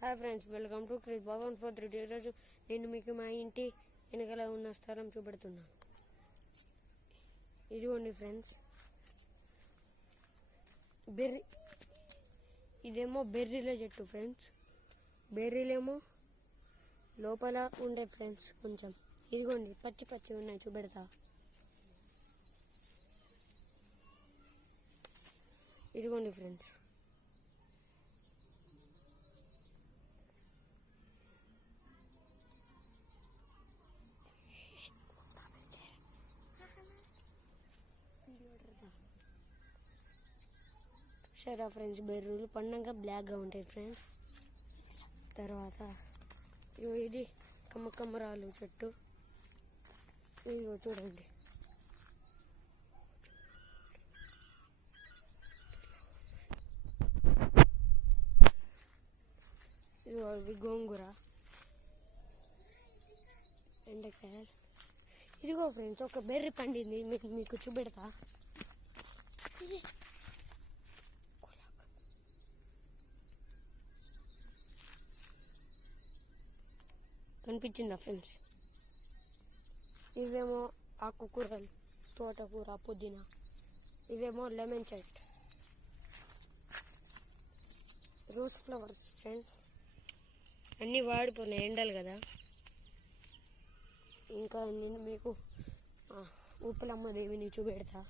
Hi friends, welcome to Chris Bhavan 432. ఈరోజు నేను మీకు మా ఇంటి వెనకాల ఉన్న స్థలం చూపెడుతున్నాను. ఇదిగోండి ఫ్రెండ్స్, ఇదేమో బెర్రీల చెట్టు ఫ్రెండ్స్. బెర్రీలేమో లోపల ఉండే ఫ్రెండ్స్. కొంచెం ఇదిగోండి పచ్చి పచ్చి ఉన్నాయి, చూపెడతా. ఇదిగోండి ఫ్రెండ్స్, సరే ఫ్రెండ్స్, బెర్రీలు పండంగా బ్లాక్గా ఉంటాయి ఫ్రెండ్స్. తర్వాత ఇది కమ్మరాలు చెట్టు. ఇదిగో చూడండి, ఇదిగో ఇది గోంగూర, ఎండకాయలు. ఇదిగో ఫ్రెండ్స్, ఒక బెర్రీ పండింది, మీకు చూపెడతా. కనిపించిందా ఫ్రెండ్స్? ఇవేమో ఆకుకూరలు, తోటకూర, పుదీనా. ఇవేమో లెమన్ చెట్టు, రోజ్ ఫ్లవర్స్ ఫ్రెండ్స్. అన్నీ వాడిపోయినాయి, ఎండలు కదా. ఇంకా నేను మీకు ఉప్పలమ్మ దేవిని చూపెడతా.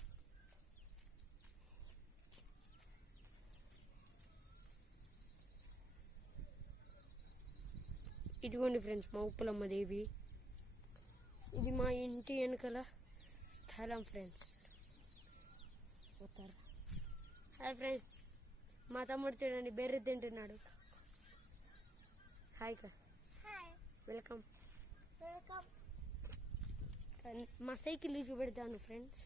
ఇదిగోండి ఫ్రెండ్స్, మా ఉప్పలమ్మ దేవి. ఇది మా ఇంటి వెనకాల స్థలం ఫ్రెండ్స్. హాయ్ ఫ్రెండ్స్, మా తమ్ముడు చూడండి బెర్రీ తింటున్నాడు. Hi welcome. మా సైకిల్ చూపెడతాను ఫ్రెండ్స్.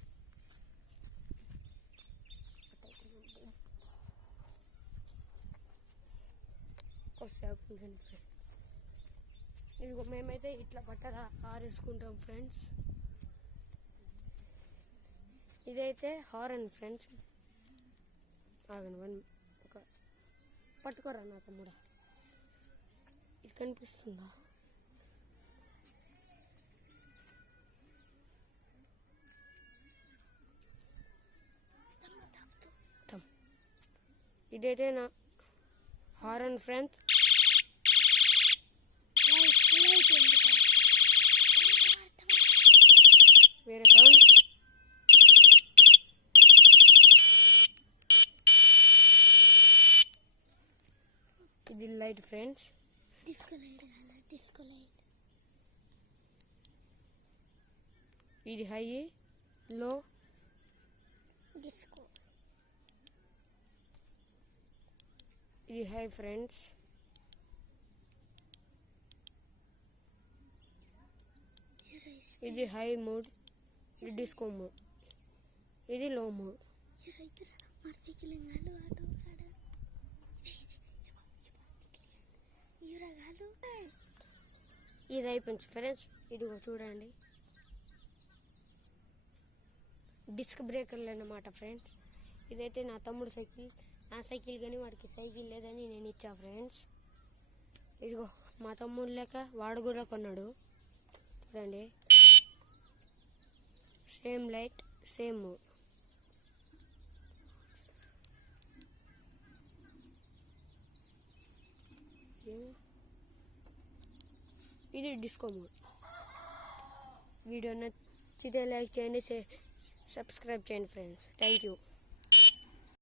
ఇదిగో మేమైతే ఇట్లా బట్టలు ఆరేసుకుంటాం ఫ్రెండ్స్. ఇదైతే హారన్ ఫ్రెండ్స్. ఆగండి, ఒక పట్టుకోరా నా తమ్ముడా. ఇది కనిపిస్తుందా? ఇదైతే నా హారన్ ఫ్రెండ్స్. వేరే సౌండ్. ఇది లైట్ ఫ్రెండ్స్, డిస్కో లైట్. ఇది హై, లో, డిస్కో. ఇది హై ఫ్రెండ్స్. ఇది హై మోడ్, ఇది డిస్కో మోడ్, ఇది లో మోడ్. ఇది అయిపోయింది ఫ్రెండ్స్. ఇదిగో చూడండి, డిస్క్ బ్రేకర్లు అన్నమాట ఫ్రెండ్స్. ఇదైతే నా తమ్ముడు సైకిల్. నా సైకిల్ కానీ వాడికి సైకిల్ లేదని నేను ఇచ్చా ఫ్రెండ్స్. ఇదిగో మా తమ్ముడు లెక్క వాడు కూడా కొన్నాడు. చూడండి, సేమ్ లైట్, సేమ్ మోడ్. ఇది డిస్కో మోడ్. వీడియో నచ్చితే లైక్ చేయండి, సబ్స్క్రైబ్ చేయండి ఫ్రెండ్స్. Thank you.